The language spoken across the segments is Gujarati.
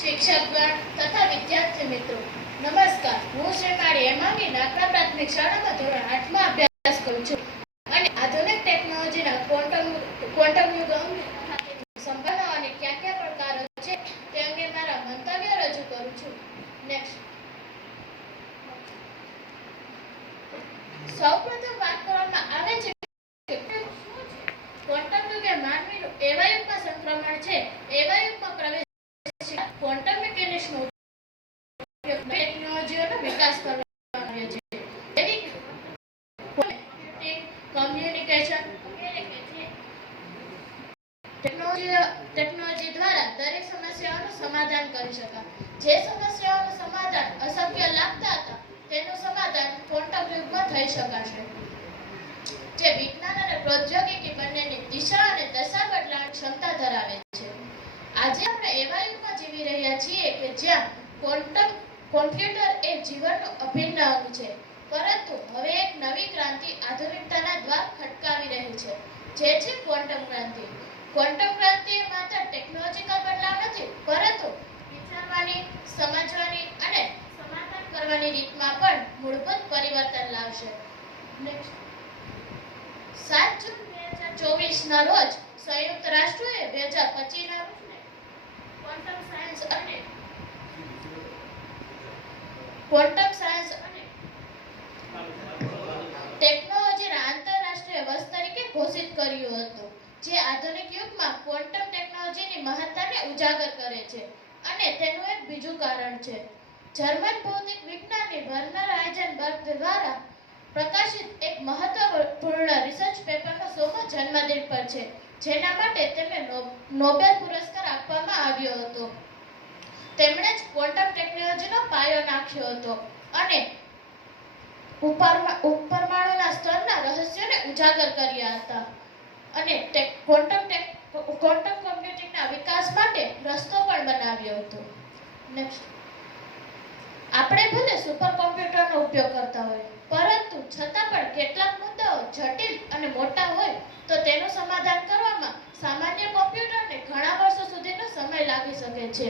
શિક્ષકગણ તથા વિદ્યાર્થી મિત્રો નમસ્કાર. હું શ્રી માળી હેમાંગી નાકડા પ્રાથમિક શાળામાં ધોરણ 8 માં અભ્યાસ કરું છું અને આધુનિક ટેકનોલોજીના ક્વોન્ટમ યુગ અંગે સંભાવનાઓ અને કયા પડકારો છે તે અંગે મારા મંતવ્ય રજૂ કરું છું. નેક્સ્ટ. સૌપ્રથમ વાત કરવામાં આવે છે ક્વોન્ટમ યુગ એ માનવીનું એવા યુગમાં સંક્રમણ છે, એવા યુગમાં પ્રવેશ ક્વોન્ટમ મિકેનિક્સનો ઉપયોગ ટેકનોલોજીઓનો વિકાસ કરવામાં આવ્યો છે. જેવી કમ્યુનિકેશન ટેકનોલોજી દ્વારા દરેક સમસ્યાઓનું સમાધાન કરી શકાય. જે સમસ્યાઓનું સમાધાન અશક્ય લાગતા હતા તેનું સમાધાન ક્વોન્ટમ યુગમાં થઈ શકાશે. જે વિજ્ઞાન અને પ્રૌદ્યોગિકી બંનેની દિશા અને દશા બદલાવાની ક્ષમતા ધરાવે છે. આજે આપણે એવા યુગમાં જીવી રહ્યા છીએ કે જ્યાં કોમ્પ્યુટર એ જીવનનો અભિન્ન અંગ છે. પરંતુ હવે એક નવી ક્રાંતિ આધુનિકતાના દ્વાર ખટકાવી રહી છે, જે છે ક્વોન્ટમ ક્રાંતિ. ક્વોન્ટમ ક્રાંતિ એ માત્ર ટેકનોલોજીકલ બદલાવ નથી, પરંતુ વિચારવાની, સમજવાની અને સમાધાન કરવાની રીતમાં પણ મૂળભૂત પરિવર્તન લાવશે. 7 જૂન 2024 ના રોજ સંયુક્ત રાષ્ટ્રોએ 2025 ના ક્વોન્ટમ સાયન્સ અને ટેકનોલોજીના આંતરરાષ્ટ્રીય વર્ષ તરીકે ઘોષિત કર્યું હતું, જે આધુનિક યુગમાં ક્વોન્ટમ ટેકનોલોજીની મહત્તાને ઉજાગર કરે છે. અને તેનું એક બીજું કારણ છે જર્મન ભૌતિક વિજ્ઞાની વર્નર હાઇઝનબર્ગ દ્વારા પ્રકાશિત એક મહત્વપૂર્ણ રિસર્ચ પેપરનો 100મો જન્મદિન પર છે, જેના માટે તેમને નોબેલ પુરસ્કાર આપવામાં આવ્યો હતો. તેમણે જ ક્વોન્ટમ ટેકનોલોજીનો પાયો નાખ્યો હતો અને ઉપરમાળુના સ્તરના રહસ્યોને ઉજાગર કર્યા હતા અને ક્વોન્ટમ કમ્પ્યુટિંગના વિકાસ માટે રસ્તો પણ બનાવ્યો હતો. નેક્સ્ટ. આપણે ભલે સુપર કોમ્પ્યુટરનો ઉપયોગ કરતા હોય, પરંતુ છતાં પણ કેટલાક મુદ્દાઓ જટિલ અને મોટા હોય તો તેનું સમાધાન કરવામાં સામાન્ય કોમ્પ્યુટરને ઘણા વર્ષો સુધીનો સમય લાગી શકે છે.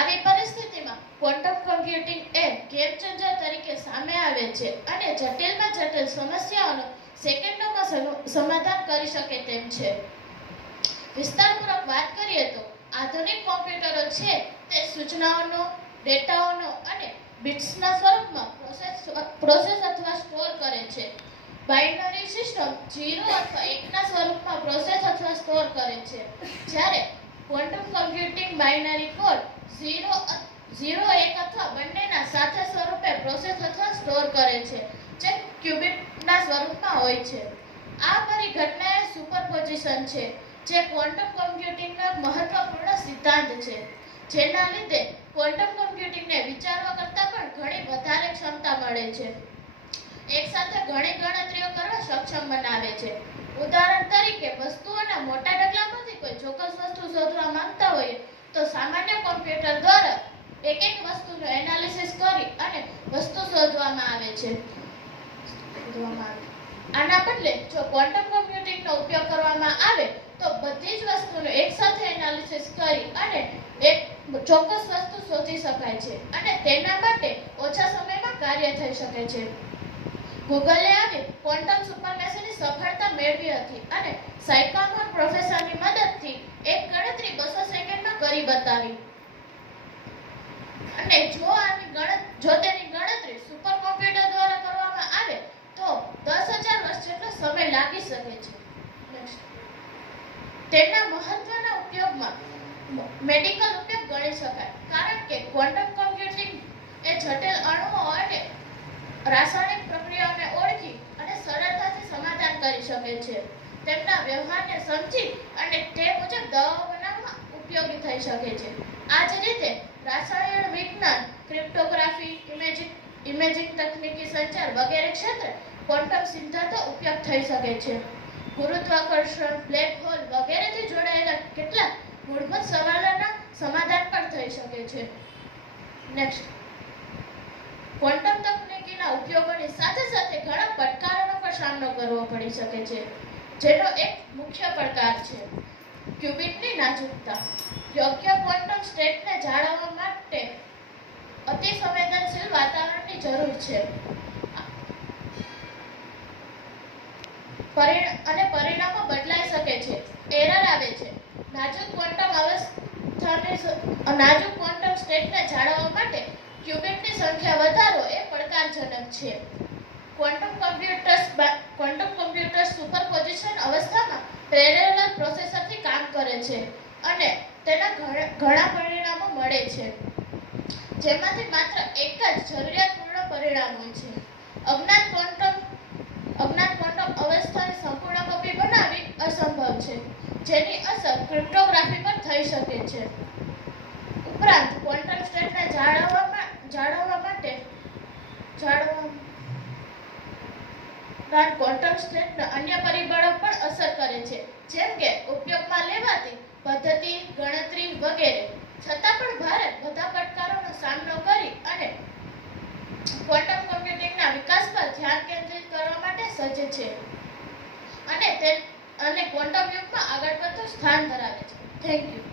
આવી પરિસ્થિતિમાં ક્વોન્ટમ કમ્પ્યુટિંગ એ ગેમ ચેન્જર તરીકે સામે આવે છે અને જટિલમાં જટિલ સમસ્યાઓનું સેકન્ડોમાં સમાધાન કરી શકે તેમ છે. વિસ્તારપૂર્વક વાત કરીએ તો આધુનિક કોમ્પ્યુટરો છે તે સૂચનાઓનો, ડેટાઓનો અને બિટ્સના સ્વરૂપમાં પ્રોસેસ અથવા સ્ટોર કરે છે. બાઇનરી સિસ્ટમ 0 અથવા 1 ના સ્વરૂપમાં પ્રોસેસ અથવા સ્ટોર કરે છે, જ્યારે ક્વોન્ટમ કમ્પ્યુટિંગ બાઇનરી કોડ 0, 1 અથવા બંનેના સાથે સ્વરૂપે પ્રોસેસ અથવા સ્ટોર કરે છે, જે ક્યુબિટના સ્વરૂપમાં હોય છે. આ પરિઘટના એ સુપરપોઝિશન છે, જે ક્વોન્ટમ કમ્પ્યુટિંગનો એક મહત્વપૂર્ણ સિદ્ધાંત છે, જેના લીધે ક્વોન્ટમ કમ્પ્યુટિંગને વિચારવા કરતાં પણ ઘણી વધારે ક્ષમતા મળે છે. એક સાથે ઘણી ગણતરીઓ કરવા સક્ષમ બનાવે છે. ઉદાહરણ તરીકે, વસ્તુઓના મોટા ઢગલામાંથી કોઈ ચોક્કસ વસ્તુ શોધવા માંગતા હોઈએ તો સામાન્ય કોમ્પ્યુટર દ્વારા એક વસ્તુનું એનાલિસિસ કરી અને વસ્તુ શોધવામાં આવે છે. આના બદલે જો ક્વોન્ટમ કમ્પ્યુટિંગનો ઉપયોગ કરવામાં આવે તો બધી જ વસ્તુનું એકસાથે એનાલિસિસ કરી અને એક ચોક્કસ વસ્તુ શોધી શકાય છે અને તેના માટે ઓછા સમયમાં કાર્ય થઈ શકે છે. ગૂગલે આવી ક્વોન્ટમ સુપરમેસીની સફળતા મેળવી હતી અને સાયકામોર પ્રોફેસરની મદદથી એક ગણતરી 200 સેકન્ડમાં કરી બતાવી. અને જો તેની ગણતરી સુપર કોમ્પ્યુટર દ્વારા કરવામાં આવે તો 10,000 વર્ષ જેટલો સમય લાગી શકે છે. તેના મહત્વના ઉપયોગમાં મેડિકલ ઉપયોગ ગણી શકાય, કારણ કે ક્વોન્ટમ કમ્પ્યુટિંગ એ જટિલ અણુઓ અને રાસાયણિક પ્રક્રિયાઓને ઓળખી અને સરળતાથી સમાધાન કરી શકે છે. તેમના વ્યવહારને સમજી અને તે મુજબ દવાઓ બનાવવામાં ઉપયોગી થઈ શકે છે. આ જ રીતે રસાયણ વિજ્ઞાન, ક્રિપ્ટોગ્રાફી, ઇમેજિંગ તકનીકી, સંચાર વગેરે ક્ષેત્રે ક્વોન્ટમ સિદ્ધાંતો ઉપયોગ થઈ શકે છે. ગુરુત્વાકર્ષણ, બ્લેક હોલ વગેરેથી જોડાયેલા કેટલાક મૂળભૂત સવાલોના સમાધાન પણ થઈ શકે છે. નેક્સ્ટ. ક્વોન્ટમ તકનીકીના ઉપયોગોની સાથે સાથે ઘણા પડકારોનો પણ સામનો કરવો પડી શકે છે, જેનો એક મુખ્ય પડકાર છે ક્યુબિટની નાજુકતા. યોગ્ય ક્વોન્ટમ સ્ટેટને જાળવવા માટે અતિ સંવેદનશીલ વાતાવરણની જરૂર છે અને પરિણામો બદલાઈ શકે છે, એરર આવે છે. નાજુક ક્વોન્ટમ સ્ટેટને જાળવવા માટે ક્યુબિટની સંખ્યા વધારો એ પડકારજનક છે. ક્વોન્ટમ કમ્પ્યુટર્સ સુપરપોઝિશન અવસ્થામાં પેરેલલ પ્રોસેસરથી કામ કરે છે અને તેના ઘણા પરિણામો મળે છે, જેમાંથી માત્ર એક જ જરૂરિયાતપૂર્ણ પરિણામ હોય છે. અજ્ઞાત ક્વોન્ટમ અવસ્થાની સંપૂર્ણ કોપી બનાવવી અસંભવ છે, જેની અસર ક્રિપ્ટોગ્રાફી પર થઈ શકે છે. ઉપરાંત ક્વોન્ટમ સ્ટેટને જાળવવા માટે ક્વોન્ટમ સ્ટેટના અન્ય પરિબળો પણ અસર કરે છે, જેમ કે ઉપયોગમાં લેવાતી પદ્ધતિ, ગણતરી વગેરે. છતાં પણ ભારત બધા પડકારોનો સામનો કરી અને ક્વોન્ટમ કમ્પ્યુટિંગના વિકાસ પર ધ્યાન કેન્દ્રિત કરવા માટે સજ્જ છે અને ક્વોન્ટમ યુગમાં આગળ વધતું સ્થાન ધરાવે છે. Thank you.